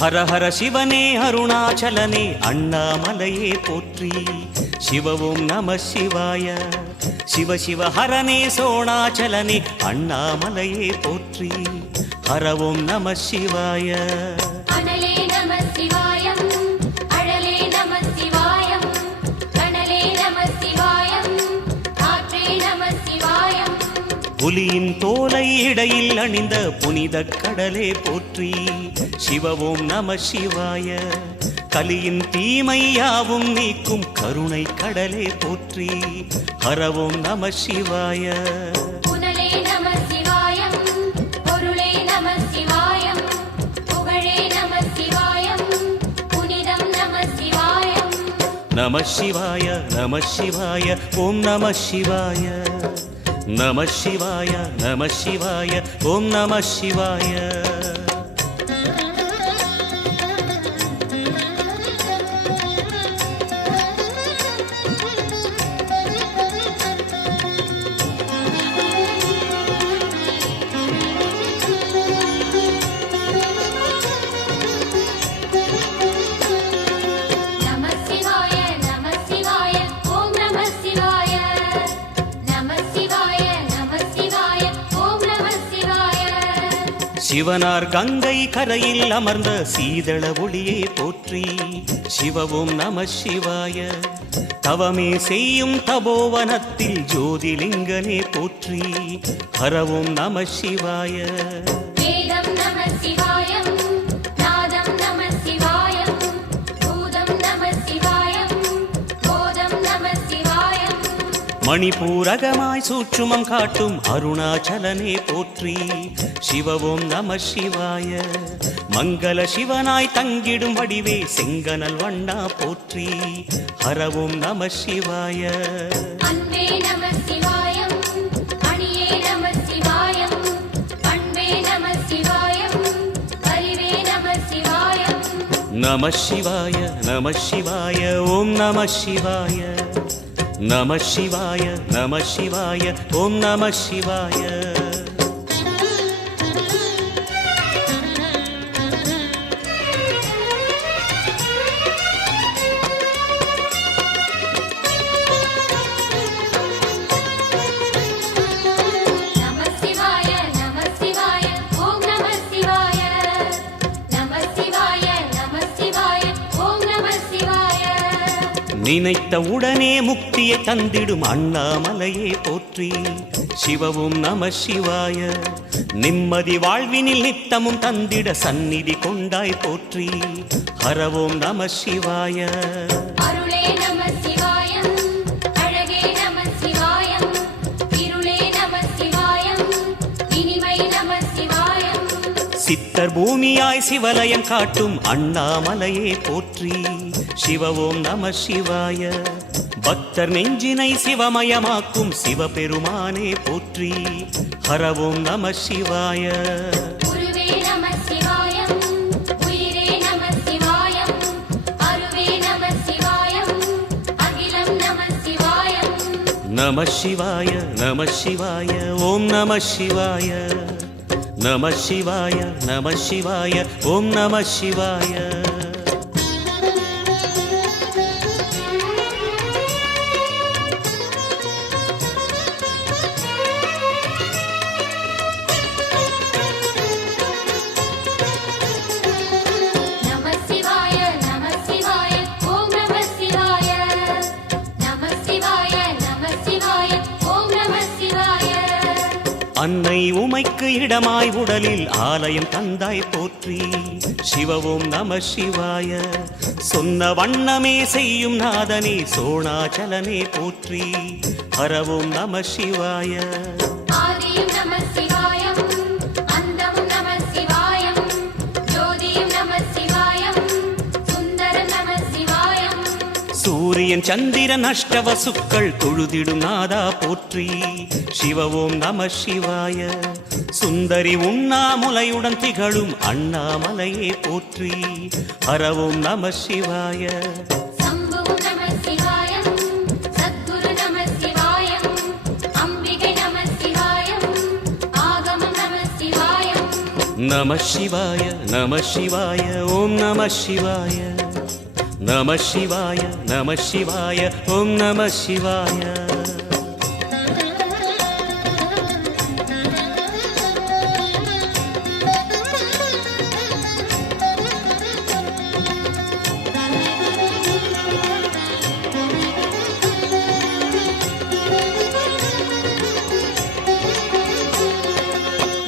ஹர ஹர சிவனே அருணாச்சலனே அண்ணாமலையே போற்றி. சிவ ஓம் நம சிவாய. சிவ சிவ ஹரனே சோணாச்சலனே அண்ணாமலையே போற்றி. ஹர ஓம் நம சிவாய. அனலே நம சிவாயம், அழலே நம சிவாயம், கனலே நம சிவாயம், காற்றே நம சிவாயம். புலியின் தோலை இடையில் அணிந்த புனித கடலே போற்றி. சிவ ஓம் நம சிவாய. கலியின் தீமையாவும் நீக்கும் கருணை கடலே போற்றி. ஹர ஓம் நம சிவாய. புனலே நம சிவாயம், பொருளே நம சிவாயம், புகழே நம சிவாயம், புனிதம் நம சிவாயம். நம சிவாய நம சிவாய ஓம் நம சிவாய. நம சிவாய நம சிவாய ஓம் நம சிவாய. சிவனார் கங்கை கரையில் அமர்ந்த சீதள ஒளியே போற்றி. சிவ ஓம் நம சிவாய. தவமே செய்யும் தபோவனத்தில் ஜோதிலிங்கனே போற்றி. ஹர ஓம் நம சிவாய. வேதம் நம சிவாயம், நாதம் நம சிவாயம், பூதம் நம சிவாயம், போதம் நம சிவாயம். மணிபூரகமாய் சூட்சுமம் காட்டும் அருணாச்சலனே போற்றி. சிவ ஓம் நம சிவாய. மங்கள சிவனாய் தங்கிடும் வடிவே செங்கனல் வண்ணா போற்றி. ஹர ஓம் நம சிவாய. அன்பே நம சிவாயம், அணியே நம சிவாயம், பண்பே நம சிவாயம், அறிவே நம சிவாயம். நம சிவாய நம சிவாய ஓம் நம சிவாய. நம சிவாய நம சிவாய ஓம் நம சிவாய. நினைத்த உடனே முக்தியை தந்திடும் அண்ணாமலையே போற்றி. சிவ ஓம் நம சிவாய. நிம்மதி வாழ்வினில் நித்தமும் தந்திட சந்நிதி கொண்டாய் போற்றி. ஹர ஓம் நம சிவாய. அருளே நம சிவாயம், அழகே நம சிவாயம், இருளே நம சிவாயம், இனிமை நம சிவாயம். சித்தர் பூமியாய் சிவலயம் காட்டும் அண்ணாமலையே போற்றி. சிவ ஓம் நம சிவாய. பக்தர் நெஞ்சினை சிவமயமாக்கும் சிவபெருமானே போற்றி. ஹர ஓம் நம சிவாய. குருவே நம சிவாயம், உயிரே நம சிவாயம், அருவே நம சிவாயம், அகிலம் நம சிவாயம். நம சிவாய நம சிவாய ஓம் நம சிவாய. நம சிவாய நம சிவாய ஓம் நம சிவாய. அன்னை உமைக்கு இடமாய் உடலில் ஆலயம் தந்தாய் போற்றி. சிவ ஓம் நம சிவாய. சொன்ன வண்ணமே செய்யும் நாதனே சோணாச்சலனே போற்றி. ஹர ஓம் நம சிவாய. ஆதியும் நம சிவாயம், அந்தமும் நம சிவாயம், ஜோதியும் நம சிவாயம், சுந்தர நம சிவாயம். சூரியன் சந்திரன் அஷ்டவசுக்கள் தொழுதிடும் நாதா போற்றி. சிவ ஓம் நம சிவாய. சுந்தரி உண்ணாமுலையுடன் திகழும் அண்ணாமலையே போற்றி. ஹர ஓம் நம சிவாய. சம்புவும் நம சிவாயம், சத்குரு நம சிவாயம், அம்பிகை நம சிவாயம், ஆகமம் நம சிவாயம். நம சிவாய நம சிவாய ஓம் நம சிவாய நம சிவாய நம சிவாய ஓம் நம சிவாய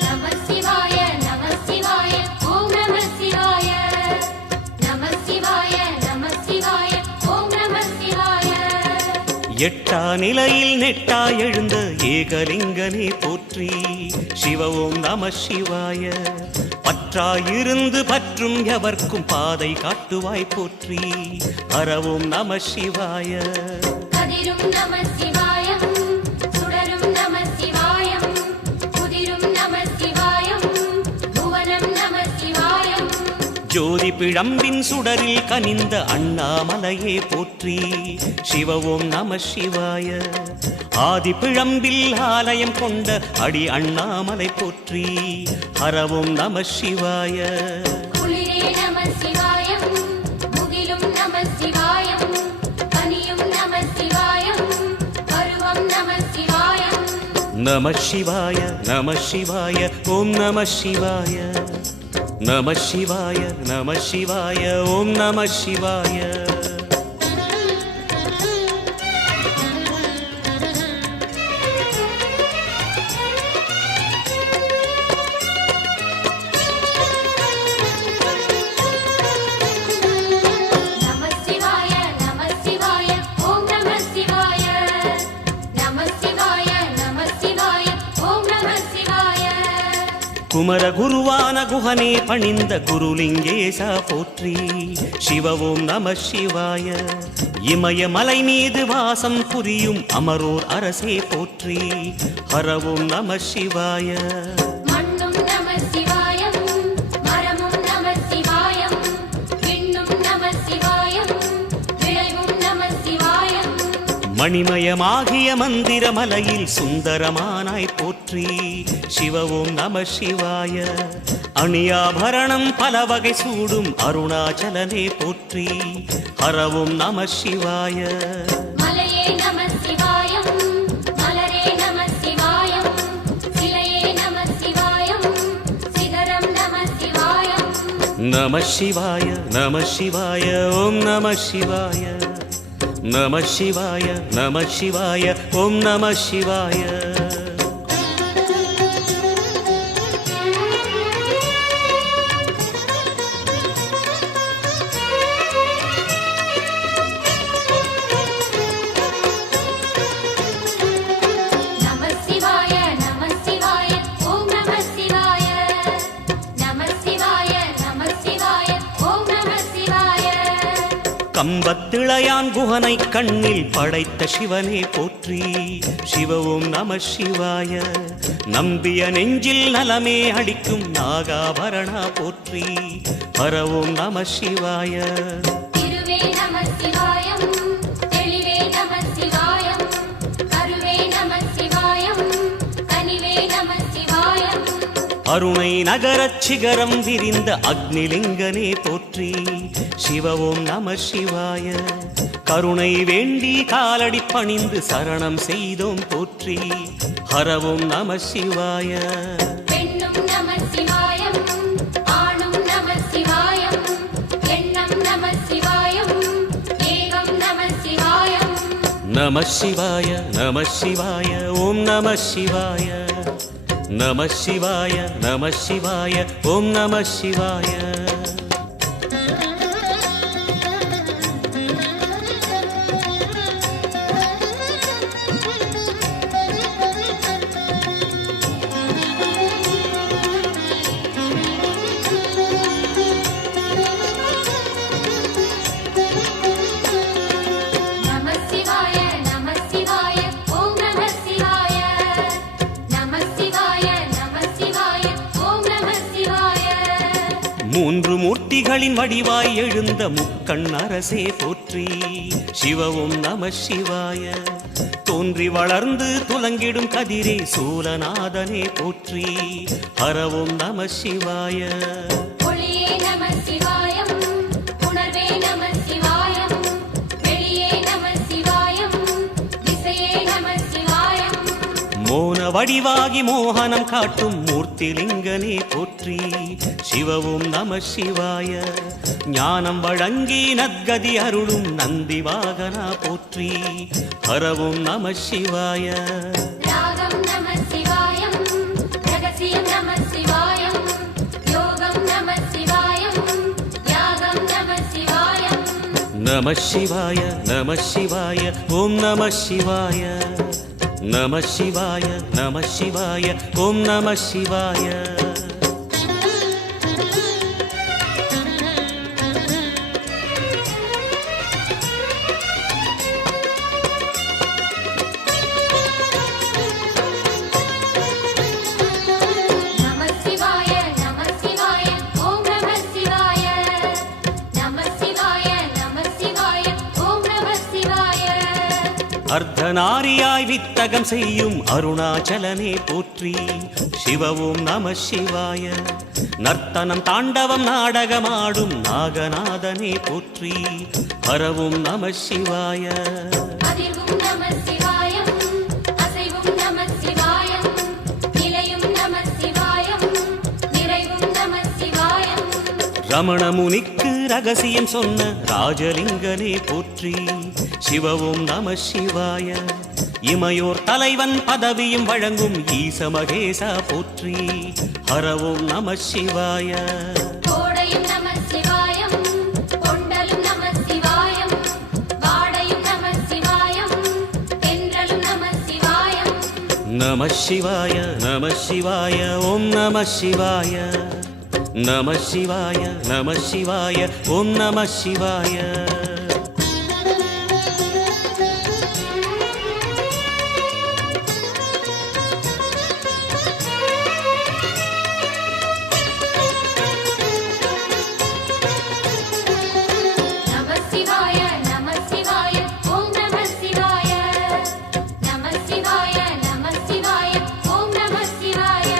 நம சிவாய நம சிவாய ஓம் நம சிவாய நம சிவாய நம சிவாய ஓம் நம சிவாய எட்டா நிலையில் நெட்டா எழுந்த ஏகலிங்கனே போற்றி சிவ ஓம் நம சிவாய பற்றாயிருந்து பற்றும் எவர்க்கும் பாதை காட்டுவாய் போற்றி ஹர ஓம் நம சிவாய கதிரும் நம சிவாயம் சுடரும் நம சிவாயம் குதிரும் நம சிவாயம் புவனம் நம சிவாயம் ஜோதி பிழம்பின் சுடரில் கனிந்த அண்ணாமலையே போற்றி சிவ ஓம் நம சிவாய ஆதி பிழம்பில் ஆலயம் கொண்ட அடி அண்ணாமலை போற்றி ஹர ஓம் நம சிவாய குளிரே நம சிவாயம் முகிலும் நம சிவாயம் பனியும் நம சிவாயம் பருவம் நம சிவாயம் நம சிவாய நம சிவாய ஓம் நம சிவாய நம சிவாய நம சிவாய ஓம் நம சிவாய நம சிவாய நம சிவாய ஓம் நம சிவாய நம சிவாய நம சிவாய ஓம் நம சிவாய குமர குருவான குஹனே பணிந்த குருலிங்கேசா போற்றி சிவ ஓம் நம சிவாய இமய மலை மீது வாசம் புரியும் அமரோர் அரசே போற்றி ஹர ஓம் நம சிவாய மண்ணும் நம சிவாயம் மரமும் நம சிவாயம் விண்ணும் நம சிவாயம் விளைவும் நம சிவாயம் மணிமயமாகிய மந்திர மலையில் சுந்தரமானாய் போற்றி சிவ ஓம் நம சிவாய அணியாபரணம் பல வகை சூடும் அருணாச்சலனே போற்றி ஹர ஓம் நம சிவாய மலையே நம சிவாயம் மலரே நம சிவாயம் சிலையே நம சிவாயம் சிகரம் நம சிவாயம் நம சிவாய நம சிவாய ஓம் நம சிவாய நம சிவாய நம சிவாய ஓம் நம சிவாய நம சிவாய நம சிவாய ஓம் நம சிவாய நம சிவாய நம சிவாய ஓம் நம சிவாய கம்பத்திளையான் குஹனை கண்ணில் படைத்த சிவனே போற்றி சிவ ஓம் நம சிவாய நம்பிய நெஞ்சில் நலமே அளிக்கும் நாகாபரணா போற்றி ஹர ஓம் நம சிவாய திருவே நம சிவாயம் தெளிவே நம சிவாயம் கருவே நம சிவாயம் கனிவே நம சிவாயம் அருணை நகரச் சிகரம் விரிந்த அக்னிலிங்கனே போற்றி சிவ ஓம் நம சிவாய கருணை வேண்டி காலடி பணிந்து சரணம் செய்தோம் போற்றி ஹர ஓம் நம சிவாய பெண்ணும் நம சிவாயம் ஆணும் நம சிவாயம் எண்ணம் நம சிவாயம் ஏகம் நம சிவாயம் நம சிவாய நம சிவாய ஓம் நம சிவாய நம சிவாய நம சிவாய ஓம் நம சிவாய நம சிவாய நம சிவாய ஓம் நம சிவாய நம சிவாய நம சிவாய ஓம் நம சிவாய மூன்று மூர்த்திகளின் வடிவாய் எழுந்த முக்கண் அரசே போற்றி. சிவவும் நம சிவாய. தோன்றி வளர்ந்து துலங்கிடும் கதிரே சூலநாதனே போற்றி. ஹரவும் நம சிவாய. ஒளியே நம சிவாயம், உணர்வே நம சிவாயம், வெளியே நம சிவாயம், திசையே நம சிவாயம். மோன வடிவாகி மோகனம் காட்டும் மூர்த்திலிங்கனே போற்றி. சிவவும் நம சிவாய. ஞானம் வழங்கி நற்கதி அருளும் நந்தி வாகனா போற்றி. ஹரவும் நம சிவாய. ராகம் நம சிவாயம், ரகசியம் நம சிவாயம், யோகம் நம சிவாயம், யாகம் நம சிவாயம். நம சிவாய நம சிவாய ஓம் நம சிவாய. நம சிவாய நம சிவாய ஓம் நம சிவாய. நம சிவாய நம சிவாய ஓம் நம சிவாய. நம சிவாய நம சிவாய ஓம் நம சிவாய. அர்த்தநாரியாய் வித்தகம் செய்யும் அருணாச்சலனே போற்றி. சிவவும் நம சிவாய. நர்த்தனம் தாண்டவம் நாடகமாடும் நாகநாதனே போற்றி. ஹரவும் நம சிவாய. அதிர்வும் நம சிவாயம், அசைவும் நம சிவாயம், நிலையும் நம சிவாயம், நிறைவும் நம சிவாயம். ரமண முனிக்கு ரகசியம் சொன்ன ராஜலிங்கனே போற்றி. சிவவும் நம சிவாய. இமையோர் தலைவன் பதவியும் வழங்கும் ஈச மகேசா போற்றி. ஹரவும் நம சிவாய. கோடையும் நம சிவாயம், கொண்டலும் நம சிவாயம், வாடையும் நம சிவாயம், தென்றலும் நம சிவாயம். நம சிவாய நம சிவாய ஓம் நம சிவாய. நம சிவாய நம சிவாய ஓம் நம சிவாய. நம சிவாய நம சிவாய ஓம் நம சிவாய. நம சிவாய நம சிவாய ஓம் நம சிவாய.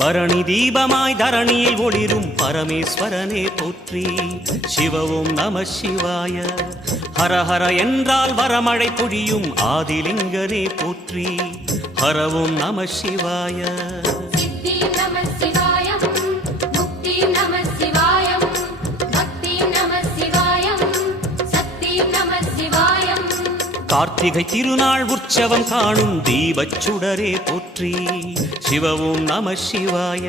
பரணி தீபமாய் தரணியில் ஒளிரும் பரமேஸ்வரனே போற்றி. சிவவும் நம சிவாய. ஹரஹர என்றால் வரமழை பொழியும் ஆதிலிங்கனே போற்றி. ஹரவும் நம சிவாய. சித்தியும் நம சிவாயம், முக்தியும் நம சிவாயம், பக்தியும் நம சிவாயம், சக்தியும் நம சிவாயம். கார்த்திகை திருநாள் உற்சவம் காணும் தீபச் சுடரே போற்றி. சிவவும் நம சிவாய.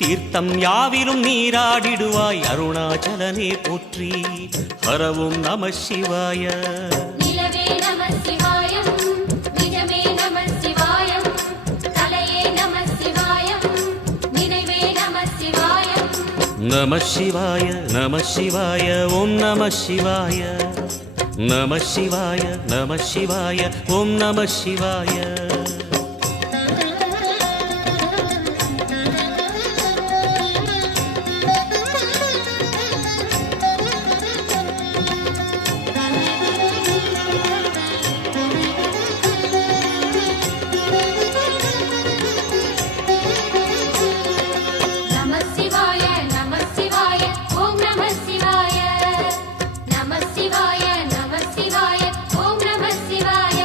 தீர்த்தம் யாவிலும் நீராடிடுவாய் அருணாச்சலனே போற்றி. ஹரவும் நம சிவாய. நிலவே நம சிவாயம், நிஜமே நம சிவாயம், கலையே நம சிவாயம், நினைவே நம சிவாயம். நம சிவாய நம சிவாய ஓம் நம சிவாய. நம சிவாய நம சிவாய ஓம் நம சிவாய. நம சிவாய நம சிவாய ஓம் நம சிவாய. நம சிவாய நம சிவாய ஓம் நம சிவாய.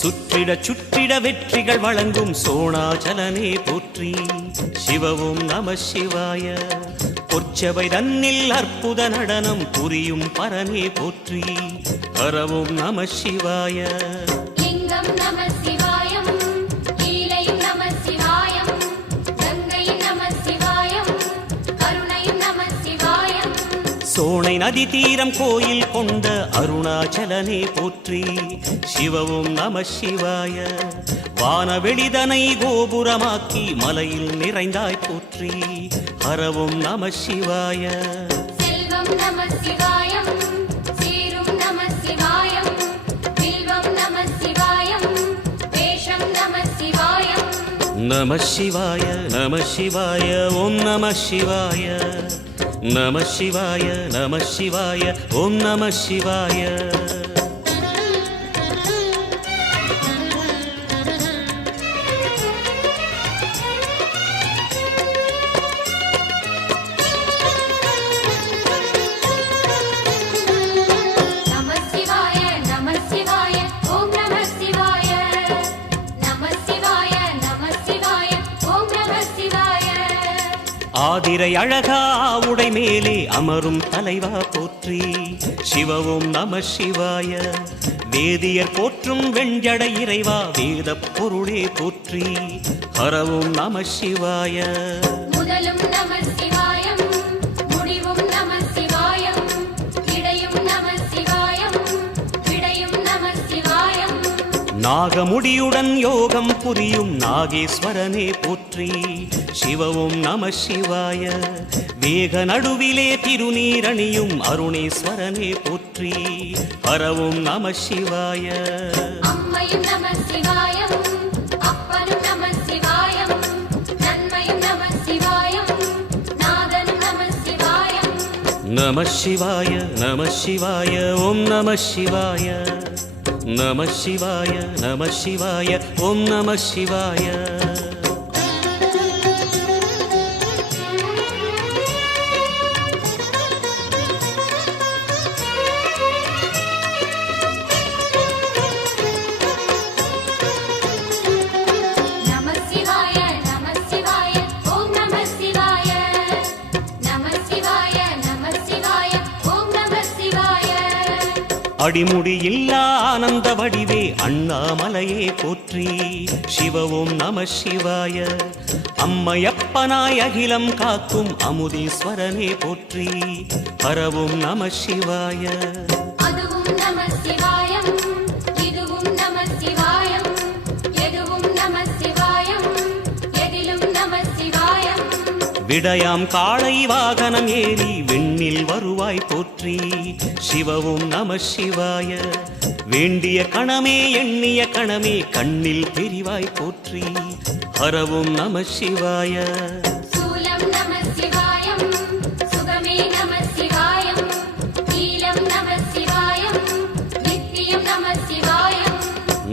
சுற்றிட சுற்றிட வெற்றிகள் வழங்கும் சோணாச்சலனே போற்றி. சிவவும் நம சிவாய. பொற்சபை தன்னில் அற்புத நடனம் புரியும் பரனே போற்றி. ஹரவும் நம சிவாய. லிங்கம் நம சிவாயம், லீலையும் நம சிவாயம், கங்கையும் நம சிவாயம், கருணையும் நம சிவாயம். சோனை நதி தீரம் கோயில் கொண்ட அருணாச்சலனே போற்றி. சிவவும் நம சிவாய. வானவெளிதனை கோபுரமாக்கி மலையில் நிறைந்தாய் போற்றி. ஹரவும் நம சிவாய. செல்வம் நம சிவாயம், சீரும் நம சிவாயம், வில்வம் நம சிவாயம், வேஷம் நம சிவாயம். நம சிவாய நம சிவாய ஓம் நம சிவாய நம சிவாய நம சிவாய ஓம் நம சிவாய ஆதிரை அழகா உடை மேலே அமரும் தலைவா போற்றி சிவவும் நம சிவாய வேதியர் போற்றும் வெண்ஜடை இறைவா வேத பொருளே போற்றி ஹரவும் நம சிவாய முதலும் நம சிவாயம் முடிவும் நம சிவாயம் இடையும் நம சிவாயம் விடையும் நம சிவாயம் நாகமுடியுடன் யோகம் புரியும் நாகேஸ்வரனே போற்றி சிவவும் நம சிவாய வேக நடுவிலே திருநீரணியும் அருணேஸ்வரனே போற்றி ஹரவும் நம சிவாய அம்மையும் நம சிவாயம் அப்பனும் நம சிவாயம் நன்மையும் நம சிவாயம் நாதனும் நம சிவாயம் நம சிவாய நம சிவாய ஓம் நம சிவாய நம சிவாய நம சிவாய ஓம் நம சிவாய அடிமுடி இல்லா ஆனந்த வடிவே அண்ணாமலையே போற்றி சிவவும் நம சிவாய அம்மையப்பனாய் அகிலம் காக்கும் அமுதீஸ்வரனே போற்றி ஹரவும் நம சிவாய அதுவும் நம சிவாயம் இதுவும் நம சிவாயம் எதுவும் நம சிவாயம் எதிலும் நம சிவாயம் விடயாம் காளை வாகனம் ஏறி விண்ணில் வருவாய் போற்றி சிவவும் நம சிவாய வேண்டிய கணமே எண்ணிய கணமே கண்ணில் தெரிவாய் போற்றி ஹரவும் நம சிவாய சூலம் நம சிவாயம் சுகமே நம சிவாயம் நீலம் நம சிவாயம் நித்தியம் நம சிவாயம்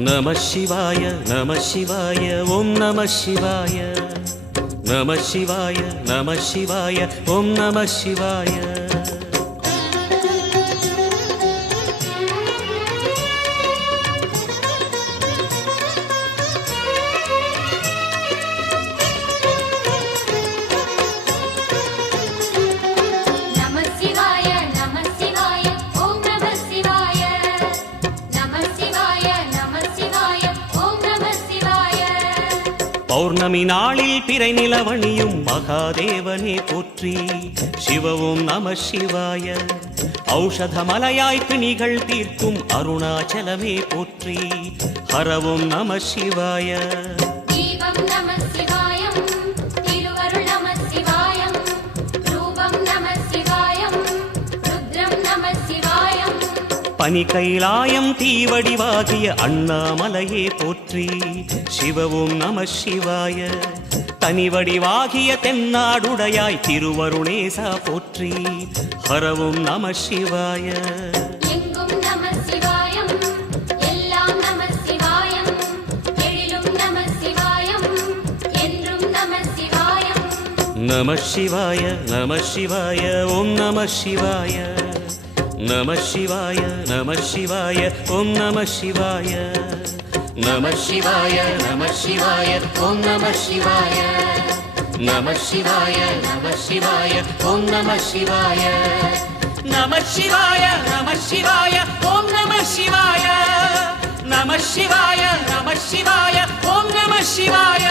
நம சிவாய நம சிவாய ஓம் நம சிவாய நம சிவாய நம சிவாய ஓம் நம சிவாய பௌர்ணமி நாளில் பிறை நிலவணியும் மகாதேவனே போற்றி சிவவும் நம சிவாய ஔஷதமலையாய் பிணிகள் தீர்க்கும் அருணாச்சலமே போற்றி ஹரவும் நம சிவாய தீபம் நம சிவாயம் திருவருள் நம சிவாயம் ரூபம் நம சிவாயம் ருத்ரம் நம சிவாயம் பனி கைலாயம் தீவடிவாகிய அண்ணாமலையே போற்றி சிவவும் நம சிவாய தனிவடிவாகிய தென்னாடுடையாய் திருவருணேசா போற்றி ஹரவும் நம சிவாய எங்கும் நம சிவாயம் எல்லாம் நம சிவாயம் எழிலும் நம சிவாயம் என்றும் நம சிவாயம் நம சிவாய நம சிவாய ஓம் நம சிவாய நம சிவாய நம சிவாய ஓம் நம சிவாய நம சிவாய நம சிவாய ஓம் நம சிவாய நம சிவாய நம சிவாய ஓம் நம சிவாய நம சிவாய நம சிவாய ஓம் நம சிவாய நம சிவாய நம சிவாய ஓம் நம சிவாய